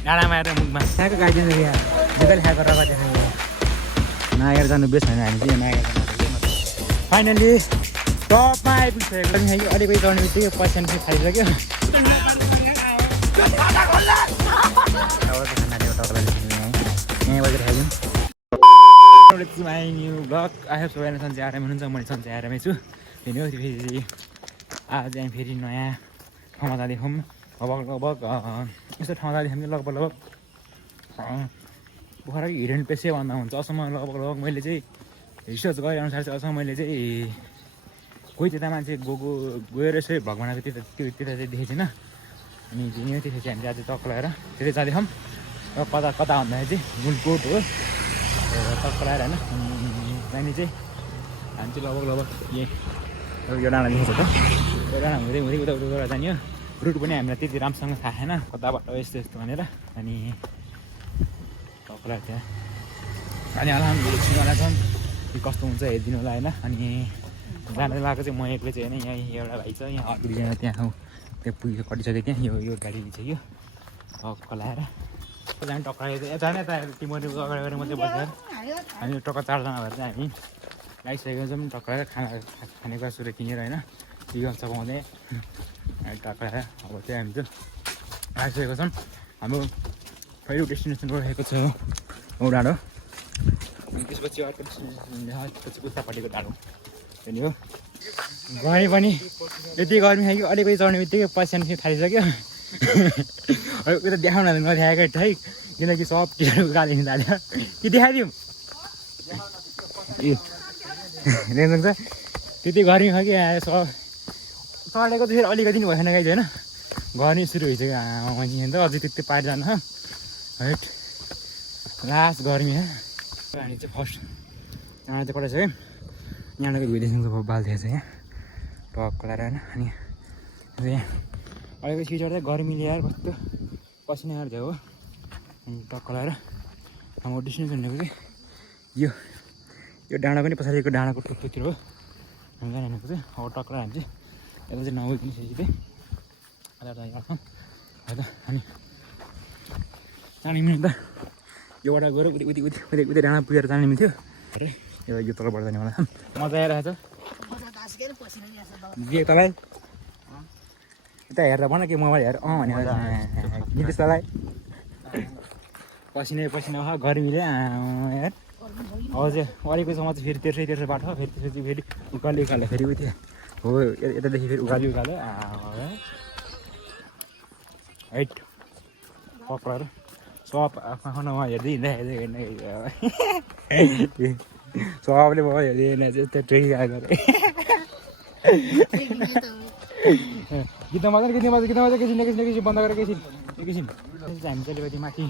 डाँडामा आएर मुखमा खाएको गाइदिनु यहाँ बेलुका खाएको रगत देखाएको नागेर जानु बेस होइन हामी चाहिँ नागेर जानु फाइनली टपमा आइपुगिसकेको अलिकति चढ्ने बित्तिकै पैसा निस्कि खाइसक्यो यहीँ बजेर खाइदिउँ माई न्यू ब्लग आयो सबैजना सन्चै आरामै हुनुहुन्छ मैले सन्चै आरामै छु फेरि हो फेरि आज हामी फेरि नयाँ ठाउँमा जाँदैछौँ लगभग यस्तो ठाउँ जाँदैछौँ लगभग पोखराको हिरेन पेसे भन्दा हुन्छ अझसम्म लगभग मैले चाहिँ रिसर्च गरे अनुसार चाहिँ अझसम्म मैले चाहिँ कोही त्यता मान्छे गएर यसै भगवान्को त्यता चाहिँ देखेको छैन अनि त्यसपछि हामी आज तक्लाएर त्यतै जाँदैछौँ र कता भन्दाखेरि चाहिँ गुलकोट हो तक्लाएर होइन जाने चाहिँ हामी चाहिँ लगभग यो डाँडा देखेको छ त यो डाँडा हुँदै उता गएर जाने हो रुट पनि हामीलाई त्यति राम्रोसँग थाहा छैन कताबाट यस्तो भनेर अनि तक्लाएर त्यहाँ अनि अलhamdulillah छौँ कस्तो हुन्छ हेरिदिनु होला होइन अनि जान लगाएको चाहिँ म एक्लै चाहिँ होइन यहाँ एउटा भाइ छ यहाँ अरूजना त्यहाँ त्यो पुगेको कटिसक्यो त्यहाँ यो गाडी छ यो टक्लाएर जाने टक्राएर जाने त टिमहरू अगाडि अगाडि मात्रै बसेर हामी टक्का 4 जना भएर चाहिँ हामी लागिसकेको छौँ टक्राएर खानेकुरा सुरु किनेर होइन यो चपाउँदै टक्राएर अब चाहिँ हामी चाहिँ आइसकेको छौँ हाम्रो पहिलो डेस्टिनेसन रहेको छ हो डाँडो अनि त्यसपछि अर्को डेस्टिनेसन उतापट्टिको डाँडो त्यही हो गए पनि यति गर्मी खायो कि अलिकति चढ्ने बित्तिकै पैसा निस्कि थालिसक्यो उता देखाउन नदेखाएकै ठिक किनकि सब टिकट उकालिनु थाल्यो कि देखाइदिउँ ए रेन्जङ छ त्यति गर्मी खायो कि सब चढेको चाहिँ फेरि अलिकति पनि भएन गाइज होइन गर्मी सुरु भइसक्यो त अझै त्यति पारि जानु हैट लास्ट गर्मी हामी चाहिँ फर्स्ट यहाँ चाहिँ पठाइसक्यो यहाँको भ्यूदेखिको बाल देखेको छ यहाँ टक्लाएर होइन अनि यहाँ अहिलेको सिट चाहिँ गर्मी ल्याएर कस्तो पसिना आएर थियो हो अनि टक्लाएर हाम्रो डेस्टिनेसन भनेको चाहिँ यो डाँडा पनि पछाडिको डाँडाको टुप्पोतिर हो हामी जाने भनेको चाहिँ अब टक्लाएर हामी चाहिँ यता चाहिँ नगइकन सिधै राख्छौँ है त हामी जाने मिल्यो त योबाट गएर उति डाँडा पुगेर जाने मिल्थ्यो यो तलबाट जाने मलाई मजा आइरहेछ दिएको तँलाई यता हेरेर भन कि मोबाइल हेर भने नितिश तँलाई पसिना गर्मीले यार हजुर अलिकति सम्म चाहिँ फेरि तेर्सै बाटो फेरि त्यसपछि फेरि उकालो फेरि उयो थियो हो यतादेखि फेरि उकालो हाइट पक्राएर सब आफ्नो हेर्दै हिँड्दै सबले भयो हेर्दै चाहिँ त्यो ट्रेकिङ आएको गीतमा एकैछिन बन्द गरेर एकैछिन हामी चलेपछि माथि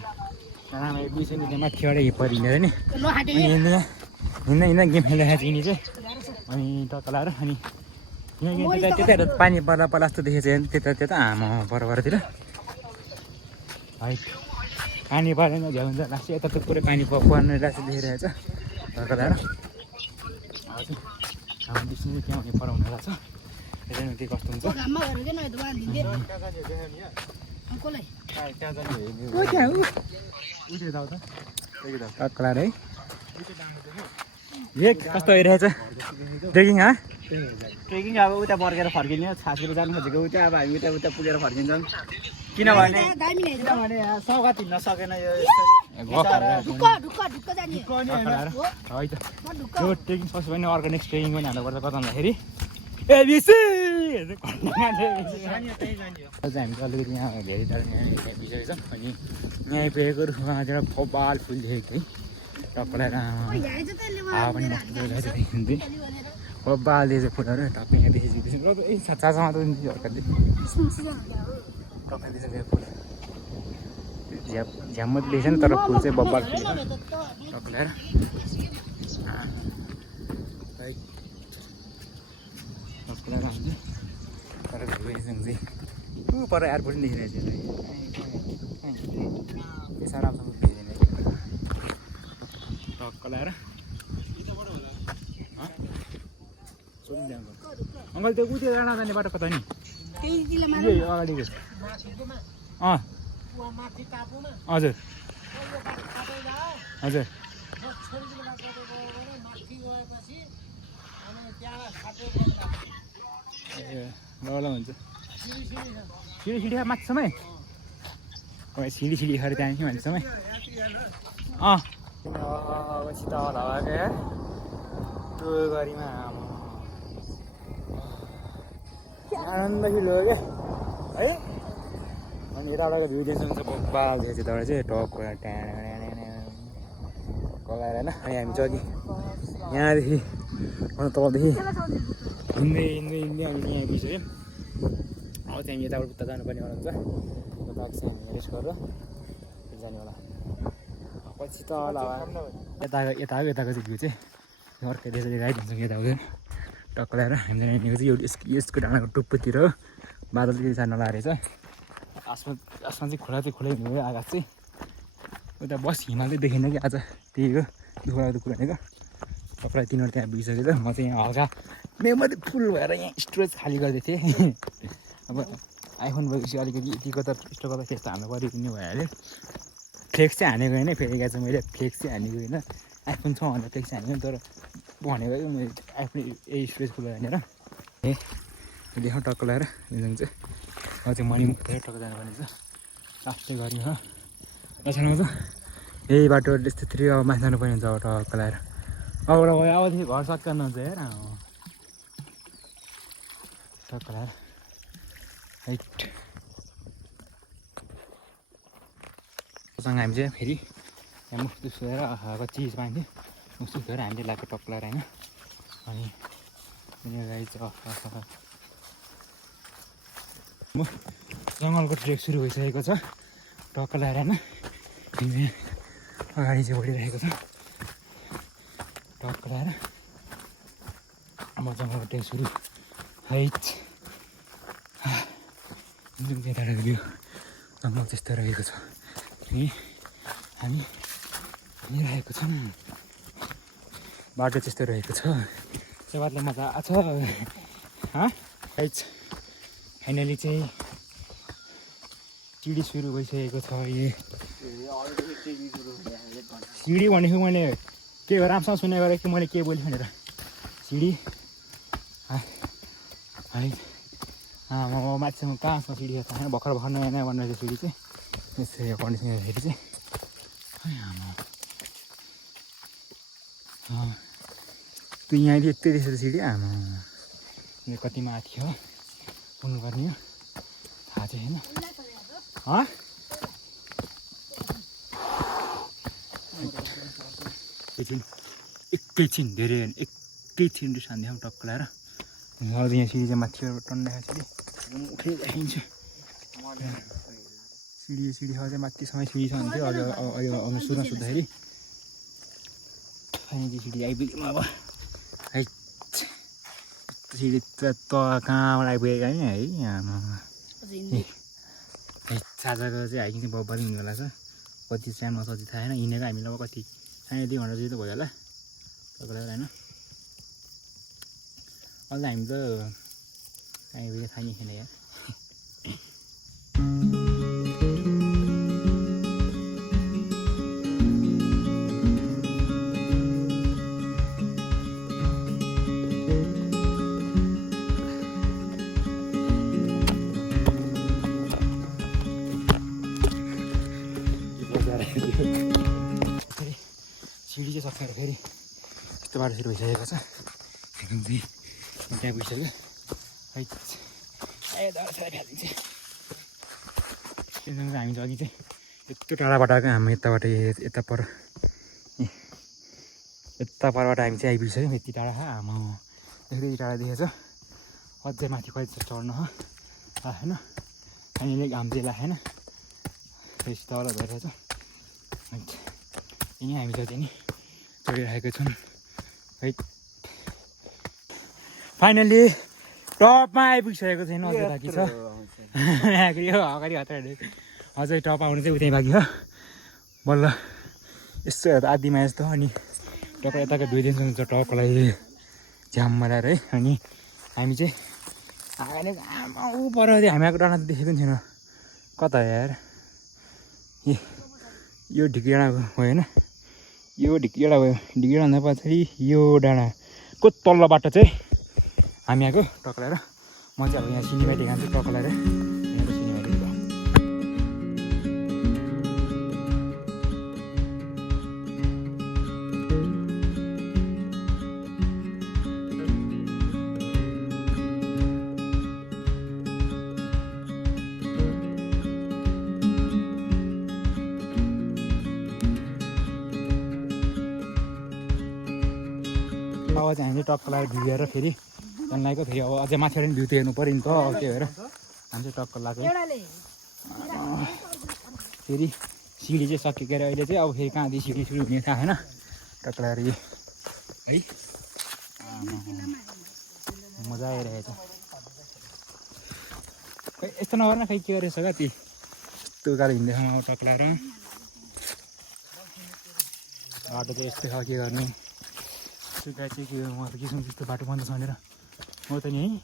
डाँडामा एकैछिन माथिबाट परिहिँदैन नि हिँड्दा गेम खेलिरहेको चिनी चाहिँ अनि टक्लाएर अनि यहाँ त्यता पानी पर्ला जस्तो देखेको छ त्यता आमा बरबरतिर है पानी परेन झ्याउ हुन्छ लाग्छ यता त पुरै पानी पर्ने जस्तो देखिरहेको छ टक्लाएर हाम्रो डिस्टेन्स त्यहाँ हुने पराउनु लाग्छ त्यहाँ के कस्तो हुन्छ टक्लाएर है कस्तो भइरहेछ ट्रेकिङ ट्रेकिङ अब उता बर्केर फर्किने छासेर जानु खोजेको उता अब हामी उता पुगेर फर्किन्छौँ किनभने सौगात हिँड्न सकेन यो ट्रेकिङ सक्छ भने अर्को नेक्स्ट ट्रेकिङ पनि हाल्नुपर्छ कता भन्दाखेरि एबिसी हामी चाहिँ अलिकति यहाँ धेरै टाढो यहाँ भइसकेको छ अनि यहाँ पुगेको रुखमाबाट फबाल फुल देखेको है टक्लाएर हावा पनि मस्तो हुन्थ्यो फबाल दिएछ फुलहरू टक्कै यहाँ देखेपछि चाचामा त फुल झ्याम मात्रै देखेछ नि तर फुल चाहिँ बब्बाल फुल टक्लाएर टक्लाएर आउँछ तर चाहिँ पर एयरपोर्ट पनि देखिरहेको छ त्यसो राम्रोसँग देखिँदैन टक्लाएर अङ्कल त्यो उयो डाँडा जाने बाटो कता नि अगाडिको हजुर हजुर ए ल हुन्छ सिडी माथिसम्मै सिडी खरेर त्यहाँ कि माथिसम्मै शीतल हावाको यार टोय गरीमा आनन्द फिल हो क्या है अनि यताबाट भ्यू देख्नुहुन्छ बाल देखेको चाहिँ यताबाट चाहिँ टपबाट कलाएर होइन अनि हामी चाहिँ अघि यहाँदेखि तलदेखि हिँड्दै हिँड्दै हिँड्दै हामी यहाँ पुगिसक्यौँ अब चाहिँ हामी यताबाट उता जानुपर्ने होला हुन्छ उता चाहिँ हामी रेस्ट गरेर जाने होला पछि त यताको चाहिँ भ्यू चाहिँ अर्कै देशले गाइदिन्छौँ यताउति टक्क लगाएर हामीले हिँडेको चाहिँ यसको डाँडाको टुप्पोतिर हो बादल चाहिँ सानो नलाएर रहेछ आसमान चाहिँ खुलै हुने आकाश चाहिँ उता बस हिमाल चाहिँ देखिन कि आज त्यही हो दुःख लाग्दो कुरा भनेको तपाईँलाई तिनीहरू त्यहाँ पुगिसक्यो त म चाहिँ यहाँ हल्का मेमोरी फुल भएर यहाँ स्टोरेज खाली गर्दै थिएँ अब आइफोन भएपछि अलिकति यतिको त स्टोर गर्दा त्यस्तो हाल्नु पऱ्यो पनि भइहाल्यो फ्लेक्स चाहिँ हानेको होइन फेरि गएको चाहिँ मैले फ्लेक्स चाहिँ हानेको होइन आइफोन छ भनेर फ्लेक्स हानेको तर भनेको मैले आइफोन यही स्टोरेज फुल भनेर ए देखाउँ टक्क लगाएर चाहिँ अब चाहिँ मर्निङ धेरै टक्क जानुपर्ने छ लास्टै गर्ने हो पछाडि आउँछ यही बाटो त्यस्तै अब माथि जानुपर्ने हुन्छ अब टक्क लगाएर अबदेखि घर सक्का नहुन्छ हेर टक्क लगाएर हाइट सँग हामी चाहिँ फेरि यहाँ मुख दुखेर चिज पाइन्थ्यो मुख दुखेर हामीले लाग्यो टक्क लगाएर होइन अनि गाई चाहिँ जङ्गलको ट्रेक सुरु भइसकेको छ टक्क लगाएर होइन हामी अगाडि चाहिँ बढिरहेको छ टक्क लगाएर अब जङ्गलको ट्रेक सुरु हाइट जुन चाहिँ टाढाको भ्यू जङ्गल त्यस्तो रहेको छ अनि हामी हिँडिरहेको छौँ बाटो त्यस्तो रहेको छ त्यो बाटोले मजा आएको छ हाइट फाइनली चाहिँ सिडी सुरु भइसकेको छ सिडी भनेको मैले के हो राम्रोसँग सुनेको गरेँ कि मैले के बोलेँ भनेर सिडी है म माथिसम्म कहाँसम्म सिडी थाहा भर्खर नयाँ नयाँ बनाएको सिडी चाहिँ यसरी कन्डिसन हेर्दाखेरि चाहिँ त्यो यहाँदेखि यति रहेछ सिडी यो कति माथि हो पुग्नुपर्ने हो थाहा चाहिँ होइन एकैछिन धेरै होइन एकैछिन सान्दै टक्क लगाएर अझ यहाँ सिडी चाहिँ माथिबाट टन्डा सिडी उठेर राखिन्छु सिडी चाहिँ माथिसम्म सिडी छ भन्थ्यो अहिले आउनु सुरु सुत्दाखेरि फाइनली सिडी आइपुग्यौँ अब है सिडी त कहाँबाट आइपुगेको नि है साँझको चाहिँ हाइकिङ चाहिँ बब्बर हिँड्नु होला छ कति सानो सजिलो थाहा छैन हिँडेको हामीलाई अब कति साढे 2 घन्टा जति त भयो होला तपाईँलाई होइन अहिले हामी त आइपुग्यो थाहा नि छैन यार सिडी चाहिँ सकेर फेरि यस्तो बाटो सुरु भइसकेको छ एकदम चाहिँ त्यहाँ पुगिसक्यो है एकदम हामी चाहिँ अघि चाहिँ यत्रो टाढाबाट आएको हामी यताबाट यता परबाट हामी चाहिँ आइपुगिसक्यौँ यति टाढा आमा यति टाढा देखेको छ अझै माथि कहिले चढ्नु हो होइन हामीले घाम चाहिँ लागेन बेसी तल भइरहेछ यहीँ हामी जति नि चढिरहेको छौँ है फाइनली टपमा आइपुगिसकेको छैन अझै बाँकी छ यहाँको यो अगाडि हतार अझै टप आउनु चाहिँ उतै बाँकी हो बल्ल यस्तो हेर्दा आधीमा यस्तो अनि टप यताको 2 दिनसम्म छ टपलाई झ्याम मराएर है अनि हामी चाहिँ आमा ऊ पर हामी आएको डाँडा देखेको पनि छैन कता यार यो ढिकी डाँडा भयो होइन यो ढिकी डाँडा भयो ढिकी डाँडा पछाडि यो डाँडाको तल्लो बाटो चाहिँ हामी आएको टक्राएर म चाहिँ अब यहाँ सिनेमाटी खान्छु टक्राएर यहाँको सिनेमाटी भयो अब चाहिँ हामीले टक्कलाई भ्यू हेरेर फेरि त्यहाँदेखिको फेरि अब अझै माथि पनि भ्यू त हेर्नु पऱ्यो नि त अब त्यही भएर हामी चाहिँ टक्क लगाएको फेरि सिडी चाहिँ सकियो अरे अहिले चाहिँ अब फेरि कहाँदेखि सिडी सुरु हुने थाहा छैन टक्क लगाएर है मजा आइरहेछ खै यस्तो नगर्न खै के गरेछ क्या ती यस्तो गाडी हिँड्दैछ अब टक्क लगाएर बाटो चाहिँ यस्तै छ के गर्ने गाई चाहिँ के म त किसिम त्यस्तो बाटो बन्द छ भनेर म त नि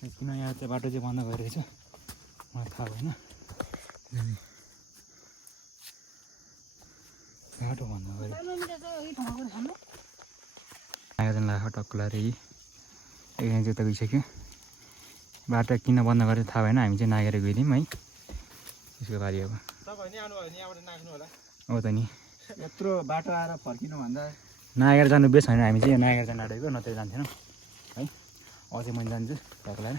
है किन यहाँ चाहिँ बाटो चाहिँ बन्द गरिरहेछ मलाई थाहा भएन बाटो बन्द गरे आयोजन लाग्यो टक्क लगाएर यहाँ चाहिँ त गइसक्यो बाटो किन बन्द गरेर थाहा भएन हामी चाहिँ नागेर गइदिउँ है त्यसको बारी अब हो त नि यत्रो बाटो आएर फर्किनु भन्दा नागेर जानु बेस होइन हामी चाहिँ नागेर जानु आँटेको नत्र जान्थेनौँ है अझै मैले जान्छु टक्क लगाएर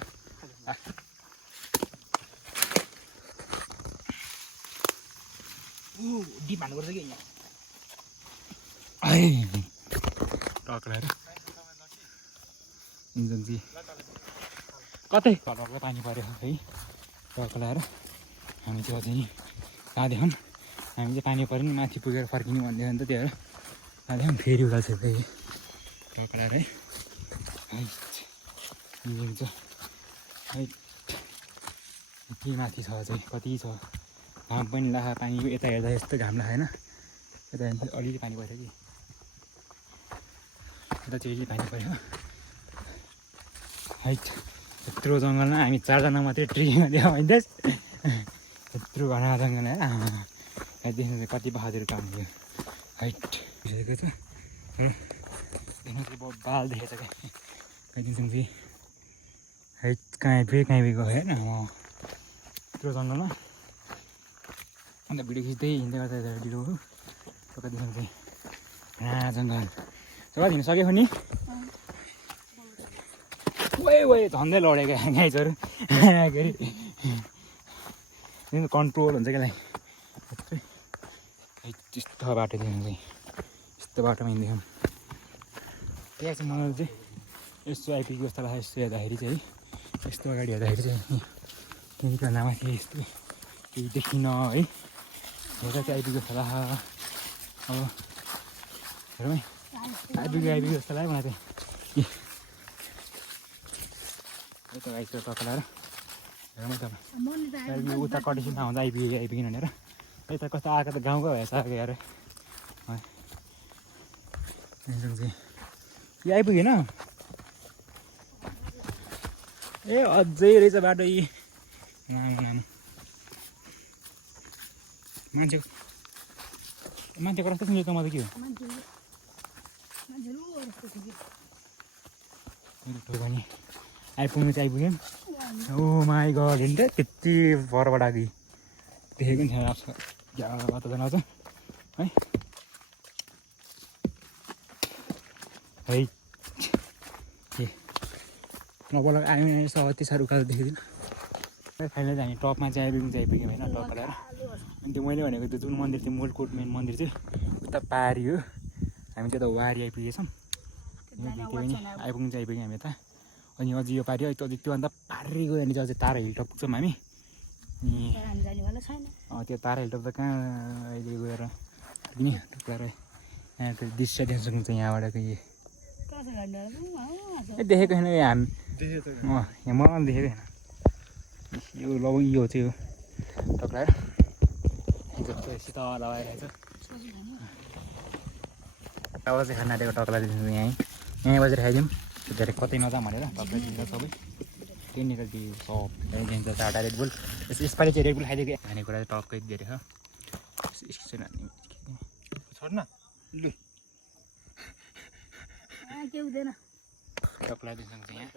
डिप हान्नुपर्छ कि यहाँ टक्क लगाएर इन्जन चाहिँ कतै घरको पानी पऱ्यो है टक्क लगाएर हामी चाहिँ अझै नि जाँदैछौँ हामी चाहिँ पानी पऱ्यो नि माथि पुगेर फर्किनु भन्दै नि त त्यही भएर जाँदैछौँ फेरि उता चाहिँ फेरि टक्क लगाएर है इन्जन चाहिँ है के माथि छ चाहिँ कति छ घाम पनि लाखा पानी यता हेर्दा यस्तो घाम लाखेन यता हेर्दा अलिअलि पानी पऱ्यो कि यता चाहिँ अलिअलि पानी पऱ्यो है यत्रो जङ्गलमा हामी चारजना मात्रै ट्रेकिङ गर्दै भइदियोस् यत्रो घना जङ्गल है देख्नु चाहिँ कति बहादुर काम थियो हाइट भइसकेको छ देख्नु चाहिँ बहुत बाल देखेछ क्या कहिलेदेखि चाहिँ हाइट कहाँ आइपुग्यो गयो होइन यत्रो जङ्गलमा अन्त भिडियो खिच्दै हिँड्दै गर्दा ढिलो हो कतिदेखि चाहिँ घना जङ्गल जग्गा हिँड्नु सक्यो नि ओए झन्डै लडेको गाइजहरू फेरि कन्ट्रोल हुन्छ क्या त्यस्तो बाटोदेखि चाहिँ यस्तो बाटोमा हिँड्दैछौँ त्यहाँ चाहिँ मलाई चाहिँ यस्तो आइपुग्यो जस्तो लाग्छ यस्तो हेर्दाखेरि चाहिँ यस्तो अगाडि हेर्दाखेरि चाहिँ त्यहाँदेखि नामाथि यस्तो केही देखिनँ है हेर्दा चाहिँ आइपुग्यो जस्तो लाग्छ अब हेरौँ है आइपुग्यो जस्तो लाग्यो मलाई चाहिँ यता गाइस टक्क लगाएर हेरौँ त उता कटिसन थाहा हुन्छ आइपुग्यो भनेर यता कस्तो आएको त गाउँको भएछ आएको यार चाहिँ यो आइपुगेन ए अझै रहेछ बाटो यी लामो लामो मान्छेको रस्ता सुनेको त म त के हो भने आइपुग्नु चाहिँ आइपुग्यौँ ओ माई गड हेर्नु त त्यति परबाट आएको देखेको नि थिएन कता जान आउँछ है है के नबल आयो भने यस्तो अति साह्रो उकालो देखेको थिएन फाइनली हामी टपमा चाहिँ आइपुग्यौँ होइन टप लगाएर अनि त्यो मैले भनेको त्यो जुन मन्दिर थियो मूलकोट मेन मन्दिर चाहिँ उता पारी हो हामी चाहिँ त वारी आइपुगेछौँ त्यो पनि आइपुग्नु चाहिँ आइपुग्यौँ हामी यता अनि अझै यो पारि त्यो त्योभन्दा पारि गयो भने चाहिँ अझै तारा हिल टप पुग्छौँ हामी अनि त्यो तारा हिल टप त कहाँ अहिले गएर नि टुक्राएर यहाँ त दृश्य देख्न सक्नुहुन्छ यहाँबाट कि ए देखेको छैन यहाँ हामी यहाँ मलाई देखेको छैन यो लौ यो चाहिँ हो टक्राएर शीतल लगाइरहेको छ अब चाहिँ खानाटेको टक्ला दिन्छु यहीँ बजेर खाइदिउँ धेरै कतै नजाऊँ भनेर टक्ला दिन्छ सबै टेक्निकल सप त्यहाँदेखि त चारवटा रेडबुल यसपालि चाहिँ रेडबुल खाइदिएको खानेकुरा चाहिँ टक्कै धेरै हो छोड्न लु के हुँदैन टक्ला दिनसँग चाहिँ यहाँ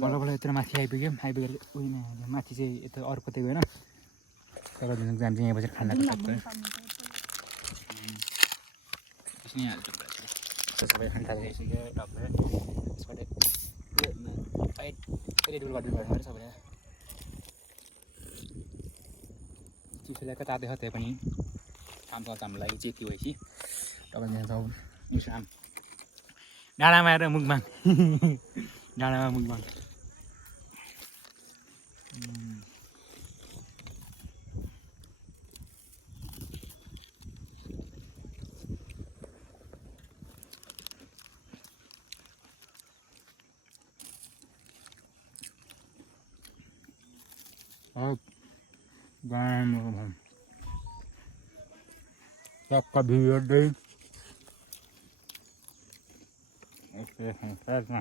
बल्ल बल्ल यत्रो माथि आइपुग्यो आइपुगेर उयो माथि चाहिँ यता अर्को कतै गएन टक्ला दिनसँग चाहिँ यहाँ बसेर खाना सबै खाना थालिसक्यो टक्कै त्यसबाट रेडबुल गरिदिनु पर्ने सबैलाई चिसोलाई त तातो छ त्यही पनि काम चल्छ हाम्रो लागि चेती भएपछि तपाईँ जान्छौँ मुसाम डाँडामा आएर मुखबाङ डाँडामा मुखबाङ सबका भी हेर्दै ओके फ्रेसमा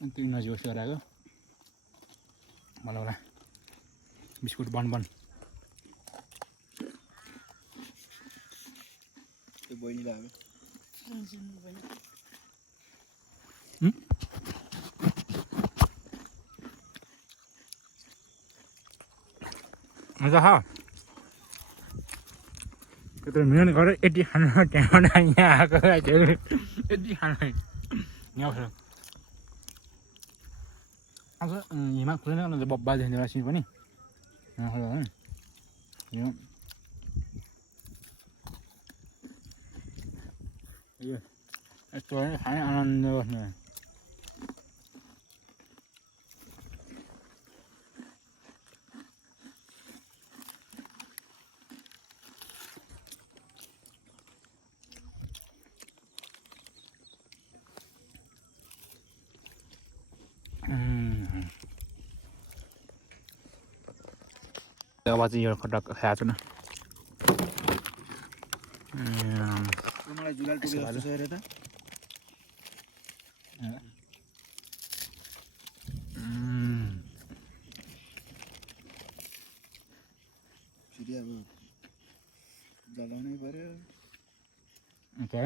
त्यो इनर्जी बस्यो गराएको मलाई होला बिस्कुट बन त्यो बहिनीलाई मजा खा त्यत्रो मिहिनेत गरेर यति खानु त्यहाँबाट यहाँ आएको यति खानु यहाँ आउँछ आउँछ हिमा खुलेन भने बाजेदेखि एउटा सिन पनि यहाँ खायो है यो यस्तो खाने आनन्द बस्ने अब चाहिँ यो खट्टा खाएको छु न मलाई जुलाल टुके जस्तो छ हेरे त फेरि अब जलाउनै पर्यो ओके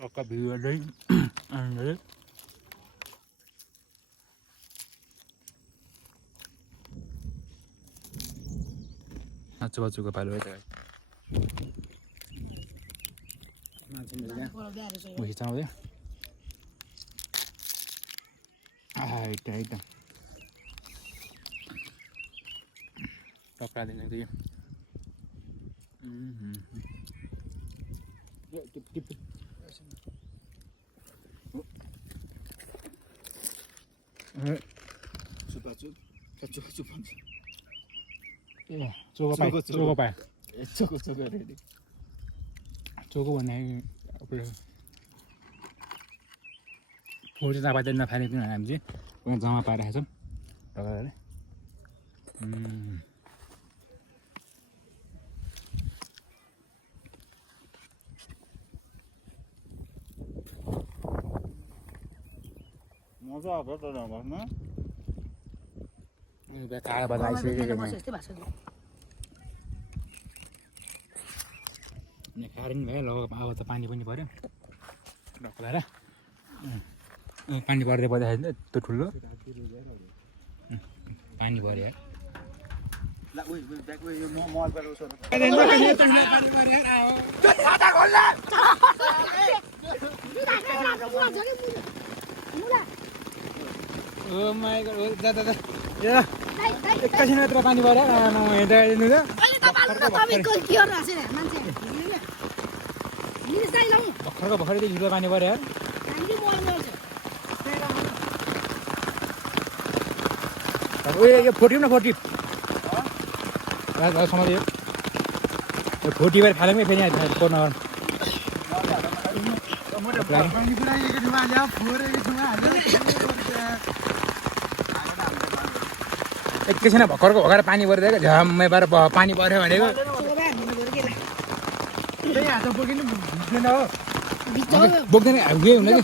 टक्का भ्यू हेर्दै नाच्छु बाचुको पालो है त खिचाउँदै एकदम टक्रा दिने यो चोको पायो चोको भन्ने फोहोर चाहिँ तपाईँ नफालेको हामी चाहिँ जम्मा पाइरहेको छौँ तपाईँहरूले मजा आएको त बस्न कालो बाजा आइसकेको खाएर नि भयो ल अब त पानी पनि पऱ्यो ढक्लाएर पानी पर्दै पर्दाखेरि यस्तो ठुलो पानी पऱ्यो यार एकैछिन यत्रो पानी पऱ्यो भर्खरको भर्खरै हिलो पानी पऱ्यो यार यो फोर्टी न 40 समाज फोर्टी बार फालेमै फेरि यहाँ फोर नगर एकैछिन भर्खरको भर्खर पानी परिदिएको झ्याम्मै बार पानी पऱ्यो भनेको बोक्दैन उयो हुन कि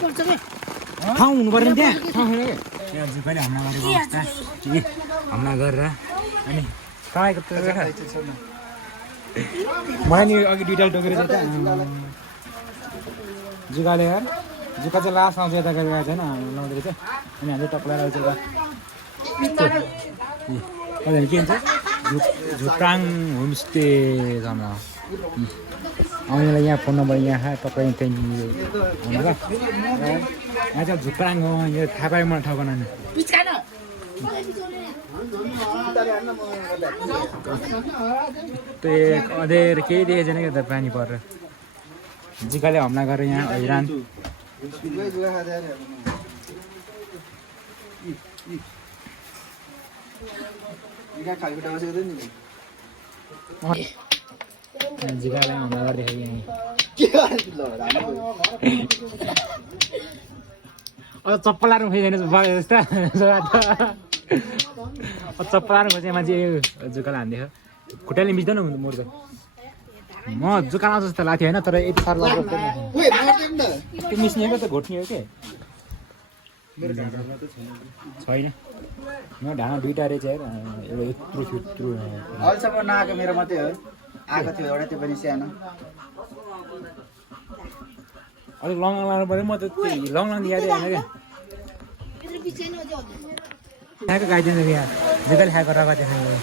ठाउँ हुनु पऱ्यो नि त्यहाँ ठाउँ छैन कि त्यहाँ जुकाले हमला गरेको अवस्था हमला गरेर अनि तपाईँको मलाई नि अघि डिटेल टोकेर चाहिँ जुकाले यार जुका चाहिँ लास्ट आउँछ यता गएको छैन लाउँदो रहेछ अनि हामीले टक्लाएर चाहिँ के भन्छ झुक्राङ होमस्टे जम्मा आउनेलाई यहाँ फोन नम्बर यहाँ तपाईँ त्यहाँनिर आउनु ल यहाँ चाहिँ झुक्राङ हो यो थाहा पायो मलाई ठाउँ बनाउनु त्यो अँधेर केही देखेको छैन क्या त पानी परेर जिकाले हमला गरेर यहाँ हैरान जिकाले हमला गरिदिएको अब चप्पलाहरू खोइँदैन जस्तो चप्पलाहरू खोजेँ मान्छे जुकाल हान्दियो खुट्टाले मिच्दैन मोर्छ म जुकाल आउँछ जस्तो लाग्थ्यो होइन तर यति साह्रो लाग्छ त्यो मिच्ने हो त घोट्ने हो के छैन म ढाँडा दुइटा रहेछ हेर एउटा यत्रो फित्रो अहिलेसम्म नआएको मेरो मात्रै हो आएको थियो एउटा त्यो पनि सानो अलिक लङ लाउनु पऱ्यो म त लङ यादै होइन क्या खाएको खाइदिन्छ यहाँ जुकाले खाएको रगत देखाएको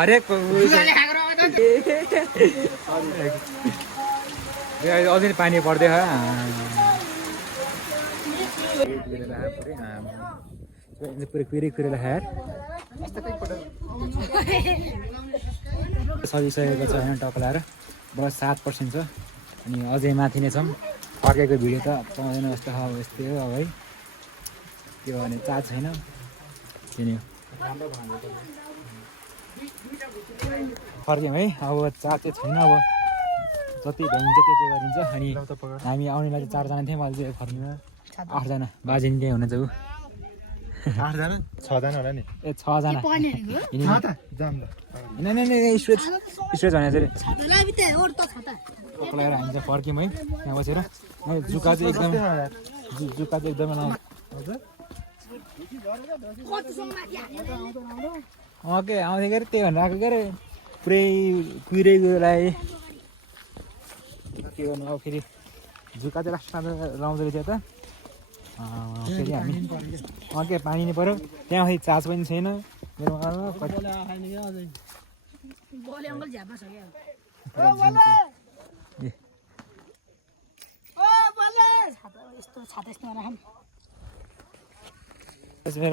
हरेक अझै पानी पर्दै पुरै कुरेर खाएर सजिसकेको छ होइन टक्लाएर बस 7% छ अनि अझै माथि नै छौँ फर्केको भिडियो त पाउँदैन जस्तो अब यस्तै हो अब है त्यो भने चार्ज छैन किन फर्क्यौँ है अब चार्ज चाहिँ छैन अब जति भ्याइन्छ त्यति गरिन्छ अनि हामी आउनेलाई चाहिँ 4जना थियौँ अहिले चाहिँ फर्किनु 8जना बाजे नि त्यही हुनुहुन्छ ऊ 8जना 6जना होला नि ए 6जना स्ट्रेच भने चाहिँ पक्लाएर हामी चाहिँ फर्क्यौँ है यहाँ बसेर जुका चाहिँ एकदमै के आउँदै के अरे त्यही भनेर आएको के अरे पुरै कुहिरै गयोलाई के गर्नु अब फेरि जुका चाहिँ लास्टमा लाउँदो रहेछ त फेरि हामी के पानी नै पऱ्यो त्यहाँ फेरि चार्ज पनि छैन मेरोमा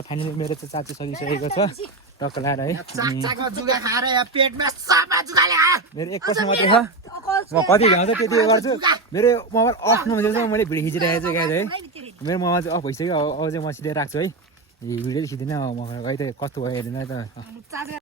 फाइनली मेरो चाहिँ चार्ज सकिसकेको छ टक्क लाएर है मेरो 1% मात्रै छ म कति भ्याउँछ त्यति गर्छु मेरो मोबाइल अफ नभएपछि मैले भिडियो खिचिरहेको छु क्या है मेरो मोबाइल चाहिँ अफ भइसक्यो अब चाहिँ म सिधै राख्छु है भिडियो चाहिँ खिच्दिनँ म खै त कस्तो भयो हेर्दैन त